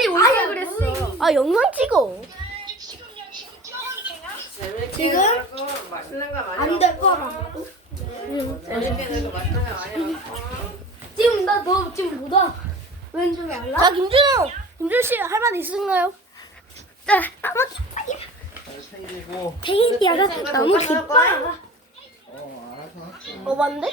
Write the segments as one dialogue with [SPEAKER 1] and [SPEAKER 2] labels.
[SPEAKER 1] 빨리 올라 그랬어.
[SPEAKER 2] 아 영상 찍어.
[SPEAKER 1] 지금
[SPEAKER 3] 맛있는 거 많이
[SPEAKER 1] 안 될 거라.
[SPEAKER 3] 재밌게 놀고 맛있는 거 많이 먹고.
[SPEAKER 1] 지금 나 너 지금 못 와. 왠줄 알아?
[SPEAKER 2] 자 김준호 씨 할 말 있으신가요?
[SPEAKER 1] 자, 아마
[SPEAKER 4] 생기고
[SPEAKER 1] 태인이 알아서 너무 기뻐요.
[SPEAKER 4] 알아서
[SPEAKER 2] 맞는데?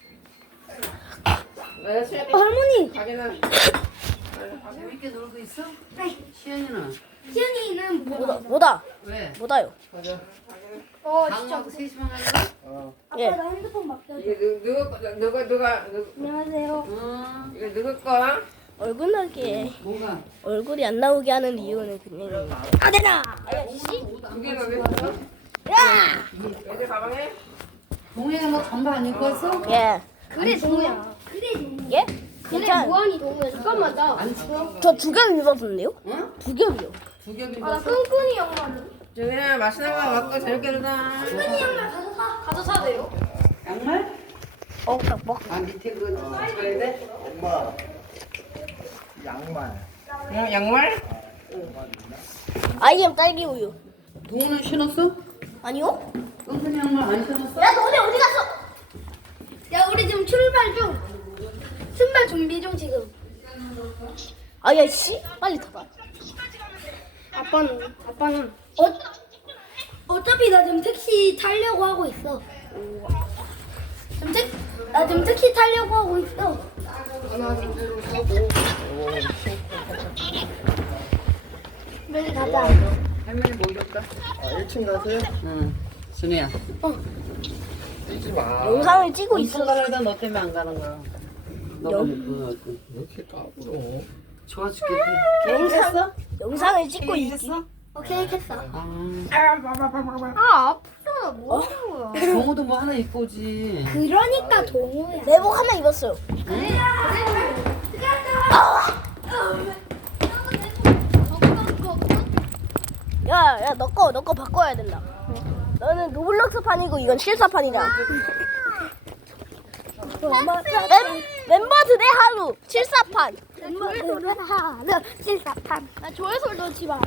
[SPEAKER 3] 내가 수영이
[SPEAKER 1] 할머니.
[SPEAKER 3] 가게는
[SPEAKER 5] 재밌게 놀고 있어?
[SPEAKER 1] 네.
[SPEAKER 5] 시연이는
[SPEAKER 1] 시연이는
[SPEAKER 2] 뭐다?
[SPEAKER 5] 왜?
[SPEAKER 2] 뭐다요?
[SPEAKER 4] 가자.
[SPEAKER 5] 방하고 셋이만 가는 거야?
[SPEAKER 1] 아빠
[SPEAKER 2] 예.
[SPEAKER 1] 나 핸드폰 맡겨줘.
[SPEAKER 3] 이게 누가
[SPEAKER 1] 안녕하세요.
[SPEAKER 5] 응.
[SPEAKER 3] 이거 누구 거야?
[SPEAKER 2] 얼굴 나게
[SPEAKER 5] 뭐가?
[SPEAKER 2] 얼굴이 안 나오게 하는 이유는 그냥 아대나.
[SPEAKER 3] 두 개가 왜 있어?
[SPEAKER 2] 야!
[SPEAKER 3] 애들 가방에?
[SPEAKER 5] 동해가 너 잠바 안 입고 왔어?
[SPEAKER 2] 예.
[SPEAKER 1] 그래 동우야. 그래 동우.
[SPEAKER 2] 예?
[SPEAKER 1] 그래
[SPEAKER 2] 괜찮.
[SPEAKER 1] 무한이 동우야. 잠깐만 나.
[SPEAKER 5] 안 추워?
[SPEAKER 2] 저 두 겹 입었는데요?
[SPEAKER 5] 응?
[SPEAKER 2] 두 겹이요.
[SPEAKER 5] 두 겹
[SPEAKER 1] 아, 나
[SPEAKER 5] 입었어?
[SPEAKER 1] 끈끈이 엄마는.
[SPEAKER 3] 저기는 맛있는 거 먹고 재밌게 놀자.
[SPEAKER 1] 끈끈이 양말 가서 사. 가서 사세요.
[SPEAKER 5] 양말?
[SPEAKER 2] 뭐?
[SPEAKER 5] 아 밑에 그거 저래 돼?
[SPEAKER 4] 엄마 양말.
[SPEAKER 3] 양말?
[SPEAKER 2] 아이엠 딸기 우유.
[SPEAKER 5] 동우는 신었어?
[SPEAKER 2] 아니요?
[SPEAKER 5] 끈끈이 양말 안 신었어?
[SPEAKER 2] 야 너네 어디 갔어?
[SPEAKER 1] 야 우리 지금 출발 중. 출발 준비 중 지금.
[SPEAKER 2] 아야 씨 빨리 타봐.
[SPEAKER 1] 아빠는 어차피 나 지금 택시 타려고 하고 있어. 나 지금 택시 타려고 하고 있어. 빨리 가자.
[SPEAKER 5] 할머니 뭐 입었다?
[SPEAKER 4] 1층 가세요?
[SPEAKER 5] 응. 순이야.
[SPEAKER 4] 뛰지 마.
[SPEAKER 2] 영상을 찍고
[SPEAKER 5] 이쁜
[SPEAKER 2] 있어.
[SPEAKER 5] 가려다 너 때문에 안 가는 거야. 너가 못
[SPEAKER 4] 왜 이렇게 까불어?
[SPEAKER 5] 좋아 죽겠지.
[SPEAKER 2] 영상을 찍고 있어.
[SPEAKER 5] 했어?
[SPEAKER 1] 오케이 했어.
[SPEAKER 5] 아.
[SPEAKER 1] 아 아프잖아. 뭐 하는 거야?
[SPEAKER 5] 동우도 뭐 하나 입고 오지.
[SPEAKER 1] 그러니까 동호야.
[SPEAKER 2] 내복 하나 입었어요. 야, 너 거 바꿔야 된다. 너는 로블록스판이고 이건 실사판이다. 멤버들의 하루 실사판.
[SPEAKER 1] 멤버들은 하나 실사판.
[SPEAKER 2] 나 조회수 넣지 마.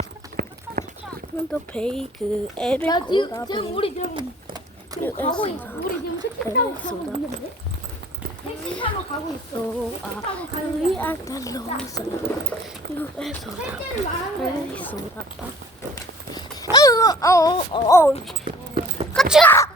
[SPEAKER 2] 너 베이크 앱에
[SPEAKER 1] 야 지금 우리 지금 가고 있어. 우리 지금 택시 타고 가고
[SPEAKER 2] 쏘다.
[SPEAKER 1] 있는데? 택시 타러 가고 있어.
[SPEAKER 2] We are the lost. 유에서
[SPEAKER 1] 택시를 말하는
[SPEAKER 2] 쏘다. 같이 가.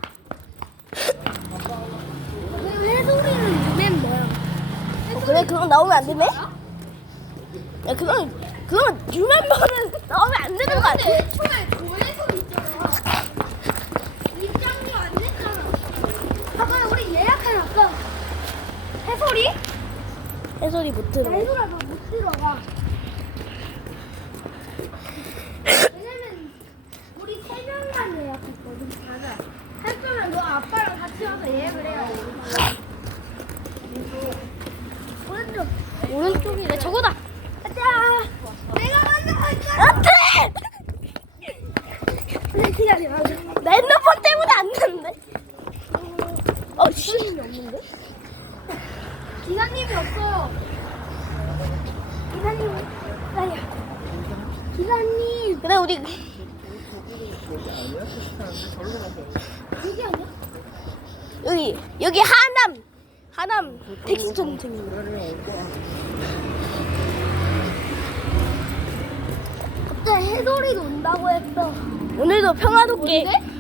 [SPEAKER 1] 그 해소리는 유맨 뭐야?
[SPEAKER 2] 그래 그건 나오면 안 되네? 야 그건 유멤버는 나오면 안 되는 거 같아.
[SPEAKER 1] 애초에 조회수 있잖아. 입장료 안 냈잖아. 아까 우리 예약해놨어. 해소리?
[SPEAKER 2] 해소리 못 들어.
[SPEAKER 1] 해소라 너못 들어가. 왜냐면 우리 3명만 예약했거든. 맞아. 할 거면 너 아빠랑 같이 와서 예약을 해야 돼. 오른쪽이래. 저거다. 가자. 내가 먼저 갈 거야.
[SPEAKER 2] 안돼.
[SPEAKER 1] 그래 기다려.
[SPEAKER 2] 나 핸드폰 때문에 안 되는데. 씨.
[SPEAKER 1] 없는데? 기사님이 없어. 기사님, 아야. 기사님.
[SPEAKER 2] 그래 우리
[SPEAKER 1] 여기 아니야?
[SPEAKER 2] 여기 하남 택시 선생님.
[SPEAKER 1] 갑자기 해소리가 온다고 했어.
[SPEAKER 2] 오늘도 평화롭게.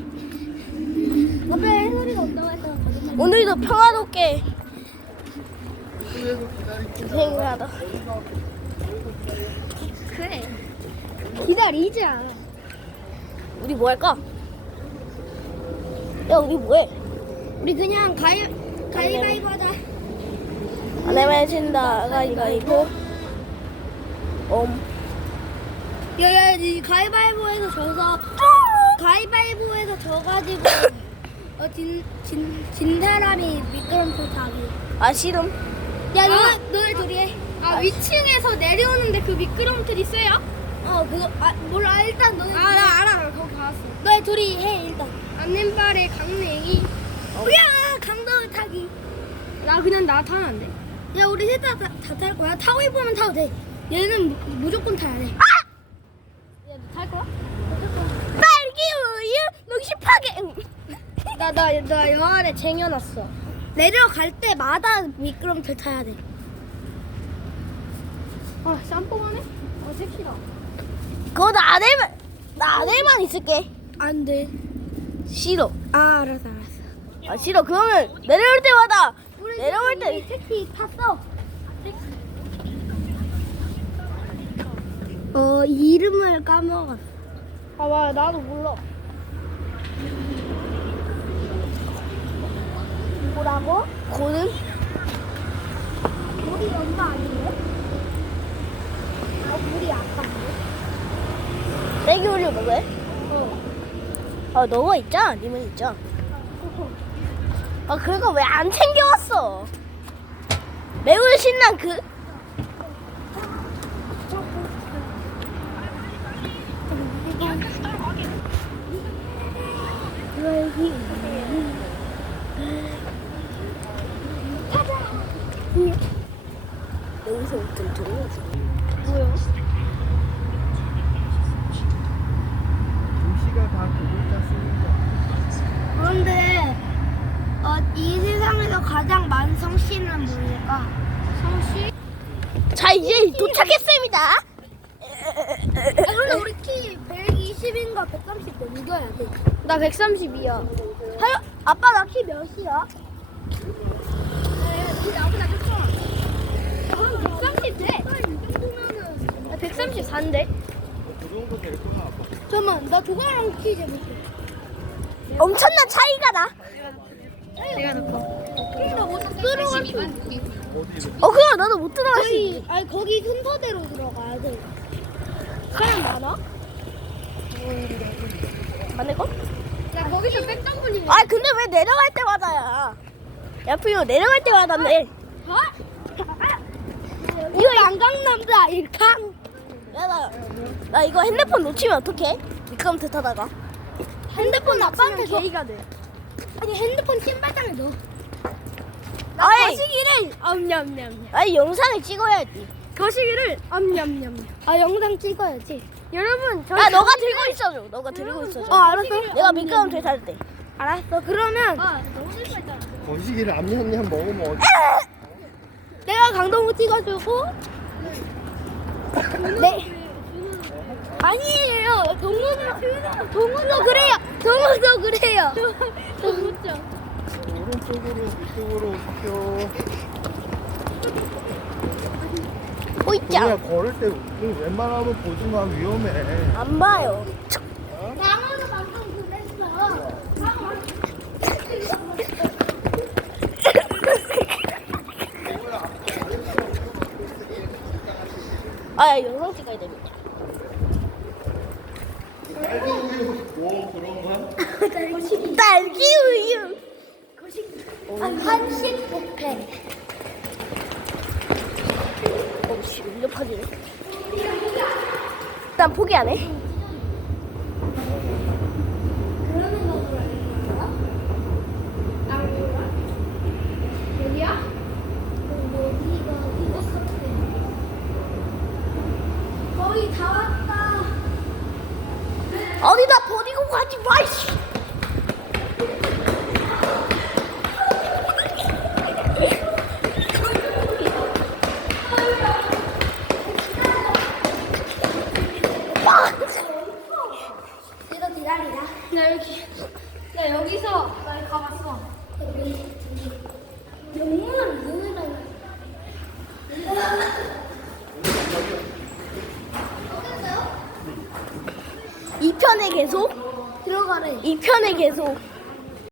[SPEAKER 1] 갑자기 해소리가 온다고 했어.
[SPEAKER 2] 오늘도 평화롭게 생각하다.
[SPEAKER 1] 그래. 기다리자.
[SPEAKER 2] 우리 뭐 할까? 야 우리 뭐해?
[SPEAKER 1] 우리 그냥 가위바위보 하자.
[SPEAKER 2] 안 내면 진다. 가위바위보.
[SPEAKER 1] 야야, 이 가위바위보에서 져서 가위바위보에서 져가지고 진 사람이 미끄럼틀 타기.
[SPEAKER 2] 아 싫음.
[SPEAKER 1] 야, 너네 둘이 해. 아, 위층에서 내려오는데 그 미끄럼틀 있어요? 그거, 몰라. 일단 너네. 나 알아. 거기 가봤어. 너네 둘이 해, 일단. 안내발에 강냉이. 야, 강도를 타기. 나 그냥 나 타면 안 돼? 야, 우리 셋 다 탈 거야. 타고 싶으면 타도 돼. 얘는 무조건 타야 돼. 야, 너 탈 거야?
[SPEAKER 2] 딸기 우유 묵십하게.
[SPEAKER 1] 나 영안에 쟁여놨어. 내려갈 때마다 미끄럼틀 타야 돼. 아, 짬뽕하네? 셉시다.
[SPEAKER 2] 그거 나 안에만 있을게.
[SPEAKER 1] 안 돼.
[SPEAKER 2] 싫어.
[SPEAKER 1] 아, 알았어.
[SPEAKER 2] 아 싫어. 그러면 내려올 때마다 내려올 때
[SPEAKER 1] 우리 택시 탔어. 이름을 까먹었어. 아, 맞아. 나도 몰라. 뭐라고?
[SPEAKER 2] 고는
[SPEAKER 1] 우리 엄마 아니에요? 우리 아빠인데?
[SPEAKER 2] 딸기 우유 먹어요? 아 너가 있잖아. 님은 있잖아. 아 그거 왜 안 챙겨왔어? 매우 신난 그 여기서 어떤 들어오지?
[SPEAKER 4] 도시가 다 그걸 짰으니까.
[SPEAKER 1] 그런데 이 세상에서 가장 많은 성씨는 뭘까? 성씨?
[SPEAKER 2] 자 이제 도착했습니다.
[SPEAKER 1] 근데 우리 키 120인가 130 넘겨야 돼. 나 132야.
[SPEAKER 2] 아빠 나 키 몇이야?
[SPEAKER 1] 키 나보다 좀 커. 130 돼. 나 134인데.
[SPEAKER 4] 그 정도 될 거야, 아빠.
[SPEAKER 1] 잠깐만, 나 조가랑 키 재볼게.
[SPEAKER 2] 엄청난 차이가 나.
[SPEAKER 1] 내가 더 커. 나못 들어갈 수 있어.
[SPEAKER 4] 어디로?
[SPEAKER 2] 그럼 나도 못 들어갈 수 있어.
[SPEAKER 1] 거기 순서대로 들어가야 돼. 사람 많아?
[SPEAKER 2] 맞는 거?
[SPEAKER 1] 나 거기서 백장 걸리네.
[SPEAKER 2] 아 근데 왜 내려갈 때마다야? 야 프요 내려갈 때마다인데.
[SPEAKER 1] 어? 이거 양강남자 일강.
[SPEAKER 2] 나 이거 핸드폰 놓치면 어떡해? 미끄럼틀 타다가.
[SPEAKER 1] 핸드폰 아빠한테 줘.
[SPEAKER 2] 개의가 돼.
[SPEAKER 1] 아니 핸드폰 신발장에 넣어.
[SPEAKER 2] 아이,
[SPEAKER 1] 거시기를 엄냠냠냠.
[SPEAKER 2] 아니 영상을 찍어야지.
[SPEAKER 1] 거시기를 엄냠냠냠. 아 영상 찍어야지. 여러분 저희
[SPEAKER 2] 아 너가 들고 있어줘. 너가 들고 있어줘.
[SPEAKER 1] 알았어.
[SPEAKER 2] 내가 미끄럼틀 탈 때.
[SPEAKER 1] 알았어. 그러면 너무 슬퍼했잖아.
[SPEAKER 4] 거시기를 암냠냠 먹으면
[SPEAKER 1] 내가 강동우 찍어주고. 네. 아니에요. 동우도 그래요. 동우도 그래요. 동우죠.
[SPEAKER 4] 오른쪽으로 위쪽으로 오십시오.
[SPEAKER 2] 호이짱.
[SPEAKER 4] 그냥 걸을 때 웬만하면 보지 마, 위험해.
[SPEAKER 2] 안 봐요.
[SPEAKER 1] 강원도 방금 그랬어.
[SPEAKER 2] 아 영상 찍어야 됩니다.
[SPEAKER 4] 뭐 그런 거야?
[SPEAKER 2] 딸기 우유.
[SPEAKER 1] 한식 뷔페.
[SPEAKER 2] 없이 밀렵하지. 일단 포기 안 해.
[SPEAKER 1] 그러는 거로 알는 거야? 여기야? 거의 다 왔다.
[SPEAKER 2] 어디다 버리고 가지 마. 이씨.
[SPEAKER 1] 얘도 기다리라. 나 여기서 나 가봤어. 영문을 누르라고.
[SPEAKER 2] 2편에 계속
[SPEAKER 1] 들어가래.
[SPEAKER 2] 2편에 계속